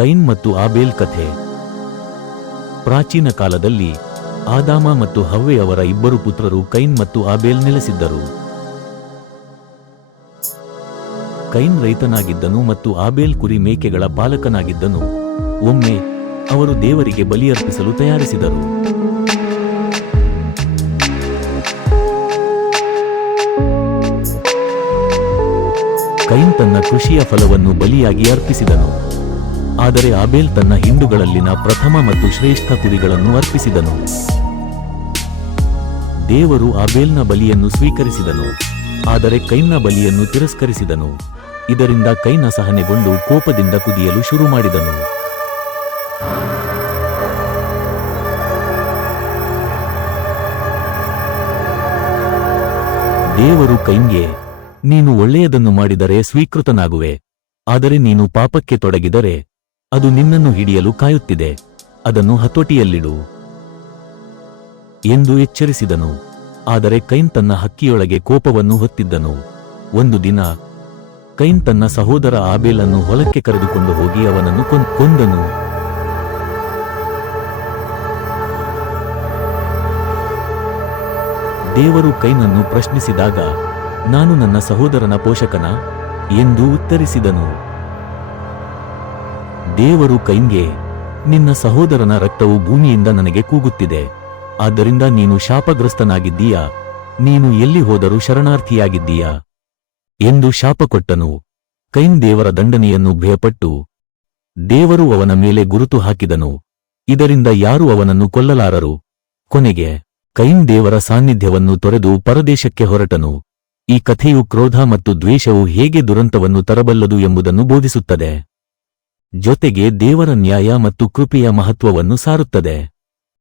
ಕೈನ್ ಮತ್ತು ಆಬೇಲ್ ಕಥೆ. ಪ್ರಾಚೀನ ಕಾಲದಲ್ಲಿ ಆದಾಮ ಮತ್ತು ಹವ್ವೆಯವರ ಇಬ್ಬರು ಪುತ್ರರು ಕೈನ್ ಮತ್ತು ಆಬೇಲ್ ನೆಲೆಸಿದ್ದರು. ಕೈನ್ ರೈತನಾಗಿದ್ದನು ಮತ್ತು ಆಬೇಲ್ ಕುರಿ ಮೇಕೆಗಳ ಪಾಲಕನಾಗಿದ್ದನು. ಒಮ್ಮೆ ಅವರು ದೇವರಿಗೆ ಬಲಿಯರ್ಪಿಸಲು ತಯಾರಿಸಿದರು. ಕೈನ್ ತನ್ನ ಕೃಷಿಯ ಫಲವನ್ನು ಬಲಿಯಾಗಿ ಅರ್ಪಿಸಿದನು. ಆದರೆ ಆಬೇಲ್ ತನ್ನ ಹಿಂದುಗಳಲ್ಲಿನ ಪ್ರಥಮ ಮತ್ತು ಶ್ರೇಷ್ಠ ಕುರಿಗಳನ್ನು ಅರ್ಪಿಸಿದನು. ದೇವರು ಆಬೇಲ್ನ ಬಲಿಯನ್ನು ಸ್ವೀಕರಿಸಿದನು, ಆದರೆ ಕೈನ ಬಲಿಯನ್ನು ತಿರಸ್ಕರಿಸಿದನು. ಇದರಿಂದ ಕೈನ ಸಹನೆಗೊಂಡು ಕೋಪದಿಂದ ಕುದಿಯಲು ಶುರು ಮಾಡಿದನು. ದೇವರು ಕೈಂಗೆ ನೀನು ಒಳ್ಳೆಯದನ್ನು ಮಾಡಿದರೆ ಸ್ವೀಕೃತನಾಗುವೆ, ಆದರೆ ನೀನು ಪಾಪಕ್ಕೆ ತೊಡಗಿದರೆ ಅದು ನಿನ್ನನ್ನು ಹಿಡಿಯಲು ಕಾಯುತ್ತಿದೆ. ಅದನ್ನು ಹತೋಟಿಯಲ್ಲಿಡು. ಎಂದು ಎಚ್ಚರಿಸಿದನು. ಆದರೆ ಕೈನ್ ತನ್ನ ಹಕ್ಕಿಯೊಳಗೆ ಕೋಪವನ್ನು ಹೊತ್ತಿದ್ದನು. ಒಂದು ದಿನ ಕೈನ್ ತನ್ನ ಸಹೋದರ ಆಬೇಲನ್ನು ಹೊಲಕ್ಕೆ ಕರೆದುಕೊಂಡು ಹೋಗಿ ಅವನನ್ನು ಕೊಂದ್- ಕೊಂದನು. ದೇವರು ಕೈನನ್ನು ಪ್ರಶ್ನಿಸಿದಾಗ, ನಾನು ನನ್ನ ಸಹೋದರನ ಪೋಷಕನ? ಎಂದು ಉತ್ತರಿಸಿದನು. ದೇವರು ಕೈನ್ಗೆ ನಿನ್ನ ಸಹೋದರನ ರಕ್ತವು ಭೂಮಿಯಿಂದ ನನಗೆ ಕೂಗುತ್ತಿದೆ. ಆದ್ದರಿಂದ ನೀನು ಶಾಪಗ್ರಸ್ತನಾಗಿದ್ದೀಯ. ನೀನು ಎಲ್ಲಿ ಹೋದರೂ ಶರಣಾರ್ಥಿಯಾಗಿದ್ದೀಯ. ಎಂದು ಶಾಪ ಕೊಟ್ಟನು ಕೈನ್ ದೇವರ ದಂಡನೆಯನ್ನು ಭಯಪಟ್ಟು ದೇವರು ಅವನ ಮೇಲೆ ಗುರುತು ಹಾಕಿದನು. ಇದರಿಂದ ಯಾರು ಅವನನ್ನು ಕೊಲ್ಲಲಾರರು. ಕೊನೆಗೆ ಕೈನ್ ದೇವರ ಸಾನ್ನಿಧ್ಯವನ್ನು ತೊರೆದು ಪರದೇಶಕ್ಕೆ ಹೊರಟನು. ಈ ಕಥೆಯು ಕ್ರೋಧ ಮತ್ತು ದ್ವೇಷವು ಹೇಗೆ ದುರಂತವನ್ನು ತರಬಲ್ಲದು ಎಂಬುದನ್ನು ಬೋಧಿಸುತ್ತದೆ. ಜೊತೆಗೆ ದೇವರ ನ್ಯಾಯ ಮತ್ತು ಕೃಪೆಯ ಮಹತ್ವವನ್ನು ಸಾರುತ್ತದೆ.